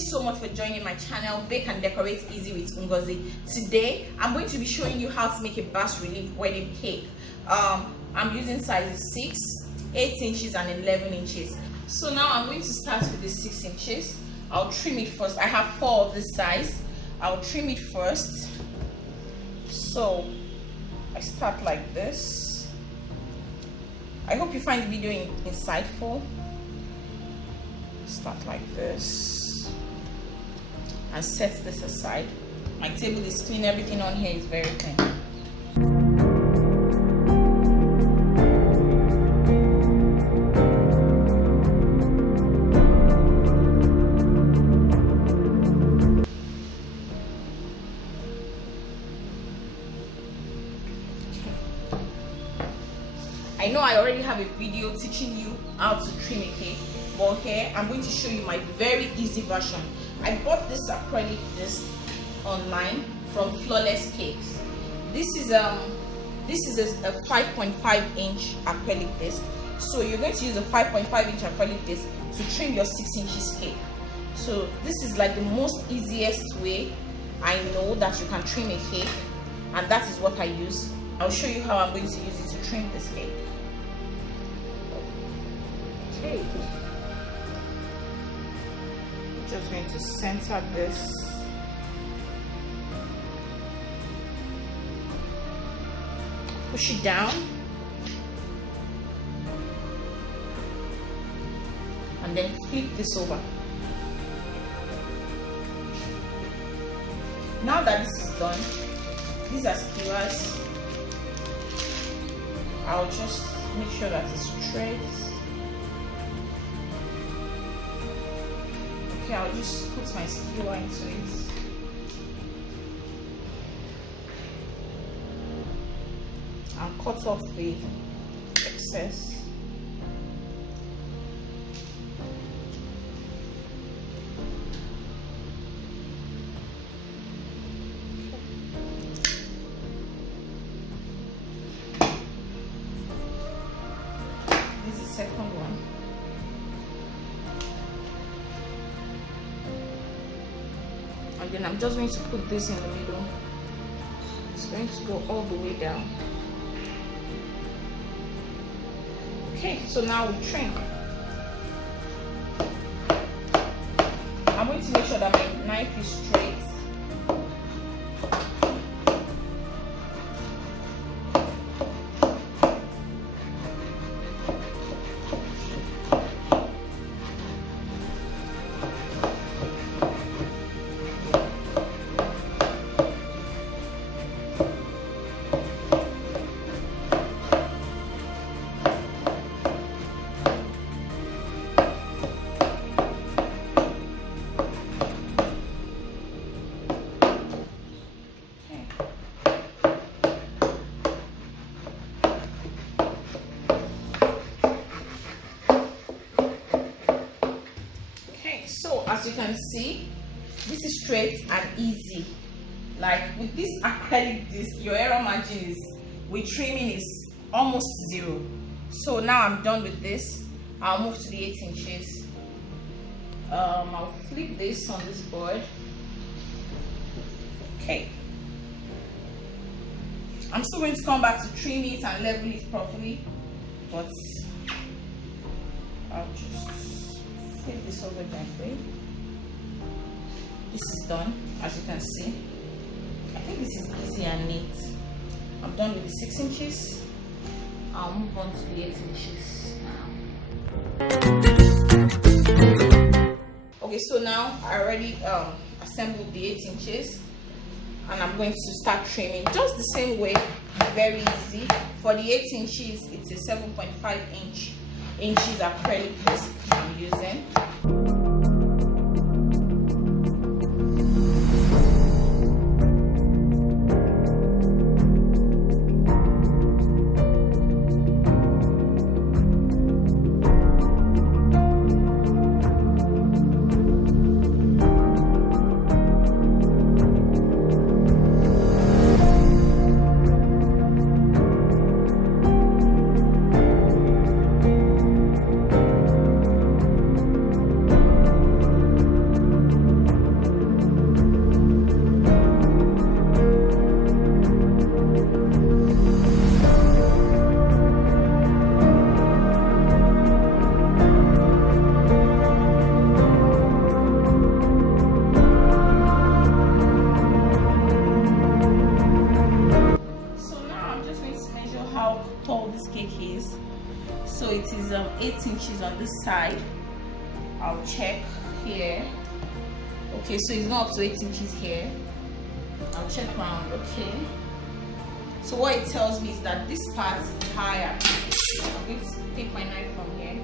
you so much for joining my channel, Bake and Decorate Easy with Ngozi. Today I'm going to be showing you how to make a bas-relief wedding cake. I'm using sizes 6, 8 inches and 11 inches. So now I'm going to start with the 6 inches. I'll trim it first. I have 4 of this size. I'll trim it first. So I start like this. I hope you find the video insightful. Start like this and set this aside. My table is clean, everything on here is very clean. I know I already have a video teaching you how to trim a cake, but here I'm going to show you my very easy version. I bought this acrylic disc online from Flawless Cakes. This is a 5.5 inch acrylic disc. So you're going to use a 5.5 inch acrylic disc to trim your 6 inches cake. So this is like the most easiest way I know that you can trim a cake, and that is what I use. I'll show you how I'm going to use it to trim this cake. Okay. Just going to center this. Push it down. And then flip this over. Now that this is done, these are skewers. I'll just make sure that it's straight. Okay, I'll just put my skewer into it. And cut off the excess. This is the second one. And then I'm just going to put this in the middle. It's going to go all the way down. Okay, so now we trim. I'm going to make sure that my knife is straight. So as you can see, this is straight and easy. Like with this acrylic disc, your error margin is with trimming is almost 0. So now I'm done with this. I'll move to the 8 inches. I'll flip this on this board. Okay. I'm still going to come back to trim it and level it properly, but I'll just flip this over gently. This is done, as you can see. I think this is easy and neat. I'm done with the 6 inches. I'll move on to the 8 inches now. Okay, so now I already assembled the 8 inches, and I'm going to start trimming just the same way. Very easy. For the 8 inches, it's a 7.5 inches acrylic disc I'm using. So it is 8 inches on this side. I'll check here. Okay, so it's not up to 8 inches here. I'll check around. Okay, so what it tells me is that this part is higher. I'm going to take my knife from here.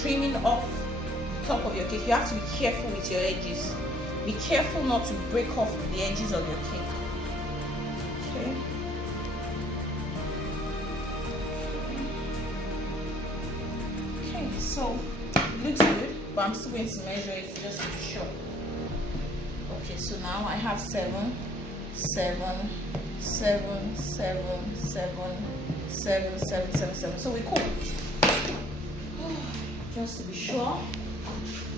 Trimming off the top of your cake, you have to be careful with your edges. Be careful not to break off the edges of your cake. Okay. Okay, so it looks good, but I'm still going to measure it just to be sure. Okay, so now I have 7, 7, 7, 7, 7, 7, 7, 7, 7. So we're cool. Just to be sure.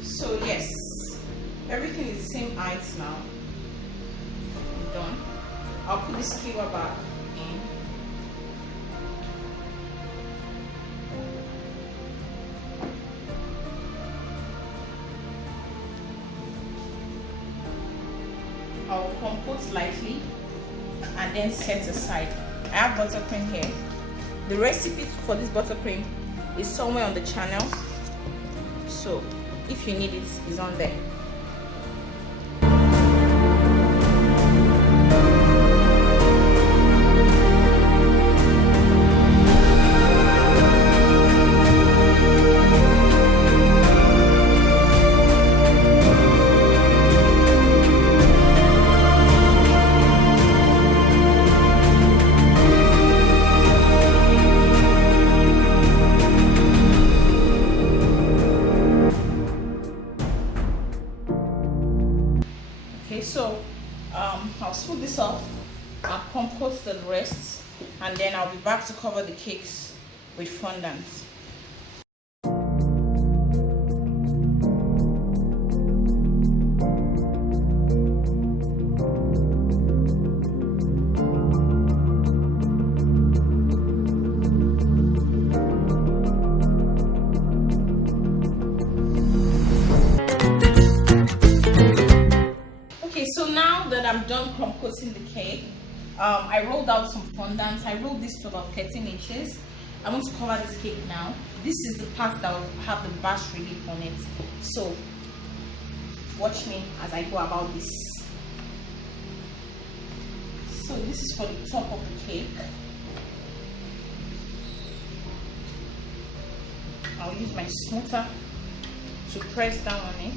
So yes, everything is the same height now. I'm done. I'll put the skewer back in. I'll compose slightly and then set aside. I have buttercream here. The recipe for this buttercream is somewhere on the channel. So if you need it, it's on there. So I'll smooth this off, I'll compost the rest, and then I'll be back to cover the cakes with fondant. I'm done composting the cake. I rolled out some fondant. I rolled this to about 13 inches. I want to cover this cake now. This is the part that will have the bas-relief on it. So watch me as I go about this. So this is for the top of the cake. I'll use my smoother to press down on it.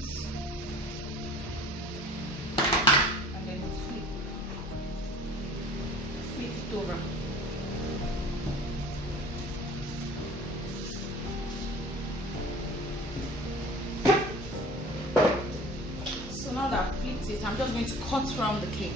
Over. So now that I've flipped it, I'm just going to cut around the cake.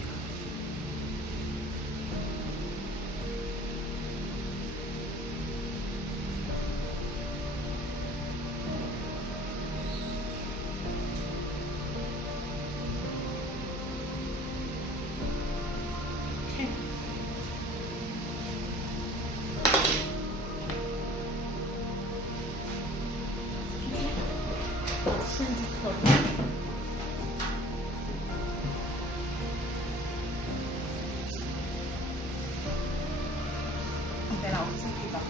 And then I'll flip it back.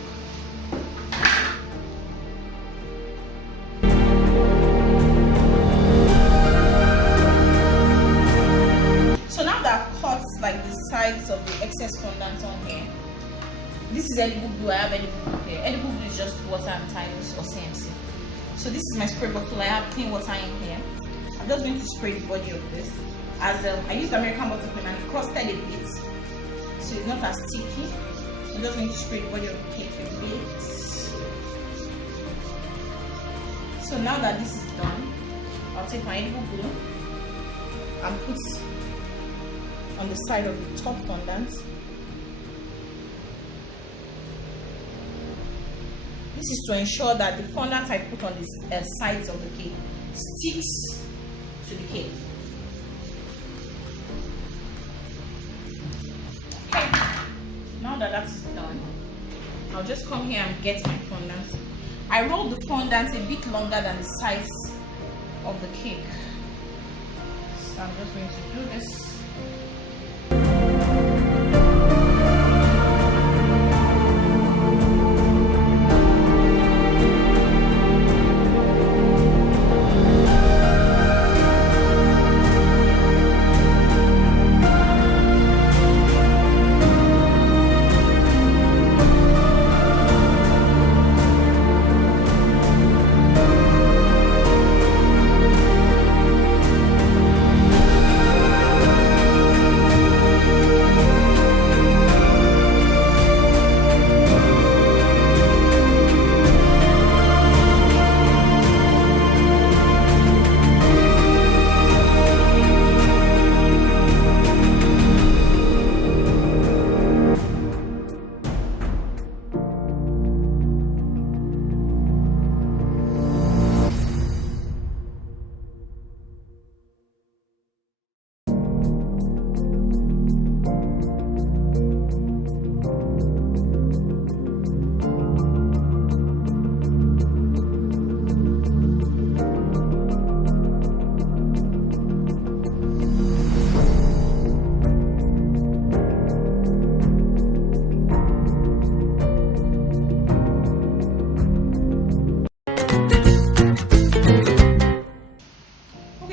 So now that I've cut like the sides of the excess fondant on here, this is edible glue. I have edible glue here. Edible glue is just water and Titus or CMC. So this is my spray bottle. I have clean water in here. I'm just going to spray the body of this. As I used American buttercream and it crusted a bit, so it's not as sticky. I'm just going to spray the body of the cake a bit. So now that this is done, I'll take my edible glue and put on the side of the top fondant. This is to ensure that the fondant I put on the sides of the cake sticks to the cake. I'll just come here and get my fondant. I rolled the fondant a bit longer than the size of the cake, so I'm just going to do this.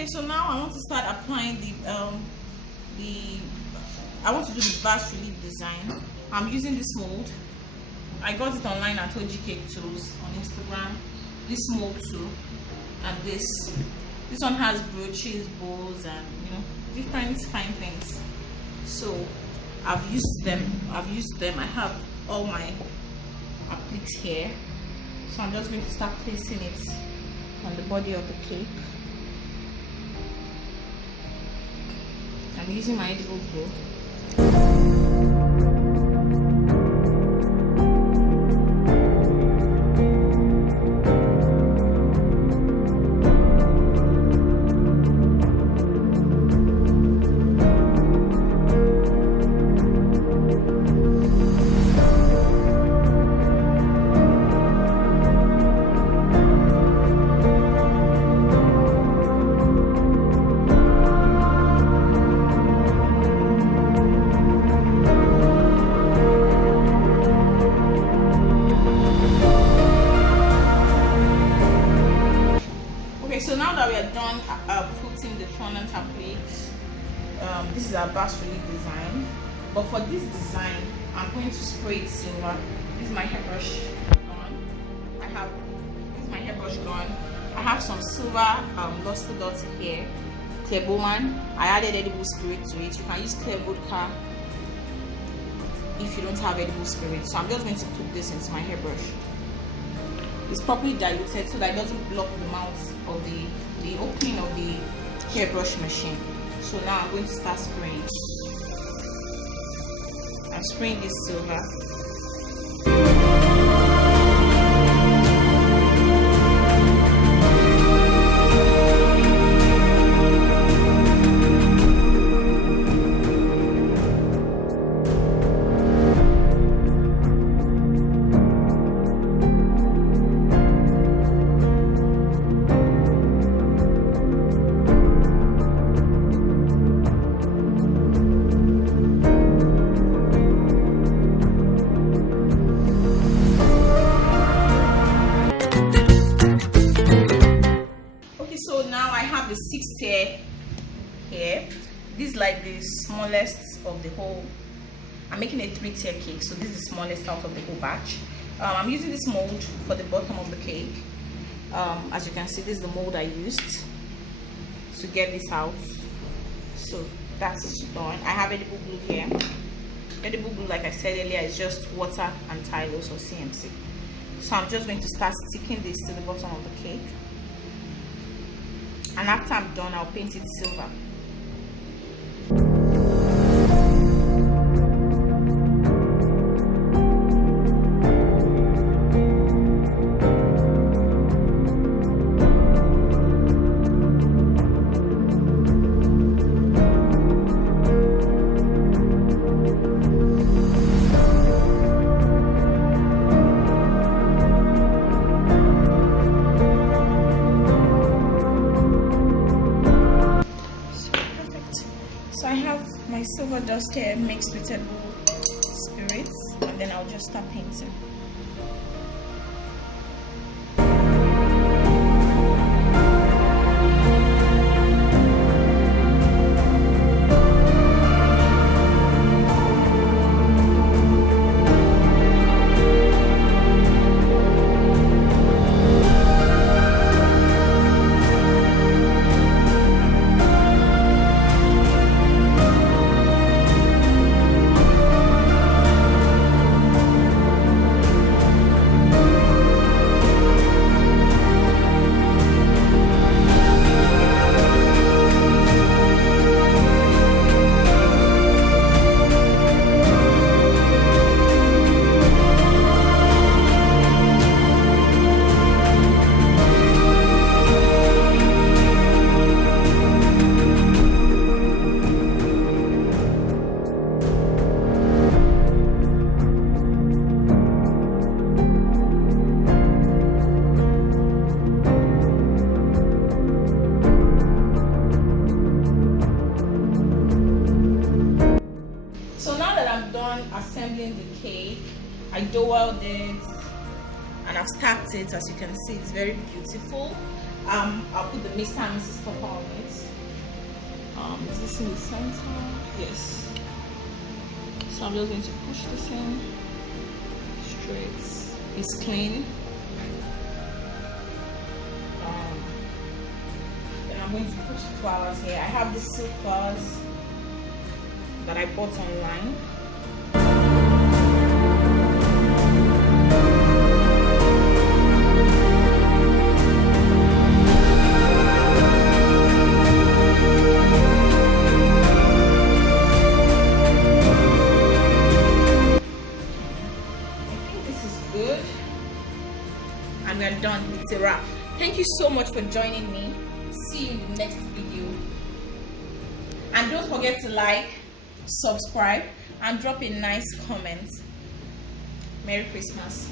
So now I want to start applying I want to do the bas-relief design. I'm using this mold. I got it online at OG Cake Tools on Instagram. This mold too, and this one has brooches, bowls, and different fine things. So I've used them. I have all my appliques here. So I'm just going to start placing it on the body of the cake. I'm using my edible glue. So now that we are done putting the fondant appliques, this is our bas-relief design. But for this design, I'm going to spray it silver. This is my hairbrush gun. This is my hairbrush gun. I have some silver Lustre dots here. Clear Bowman. I added edible spirit to it. You can use clear vodka if you don't have edible spirit. So I'm just going to put this into my hairbrush. It's properly diluted so that it doesn't block the mouth of the opening of the hairbrush machine. So now I'm going to start spraying. I'm spraying this silver. The 6th tier here. This is like the smallest of the whole. I'm making a 3-tier cake, so this is the smallest out of the whole batch. I'm using this mold for the bottom of the cake. As you can see, this is the mold I used to get this out. So that's done. I have edible glue here. Edible glue, like I said earlier, is just water and Tylose or CMC. So I'm just going to start sticking this to the bottom of the cake. And after I'm done, I'll paint it silver. silver dust here mixed with edible spirits, and then I'll just start painting. Assembling the cake, I doweled it and I've stacked it. As you can see, it's very beautiful. I'll put the Mr. and Mrs. Pepper on it. Is this in the center? Yes. So I'm just going to push this in straight. It's clean. Then I'm going to put flowers here. I have the silk flowers that I bought online. And we are done. It's a wrap. Thank you so much for joining me. See you in the next video. And don't forget to like, subscribe, and drop a nice comment. Merry Christmas.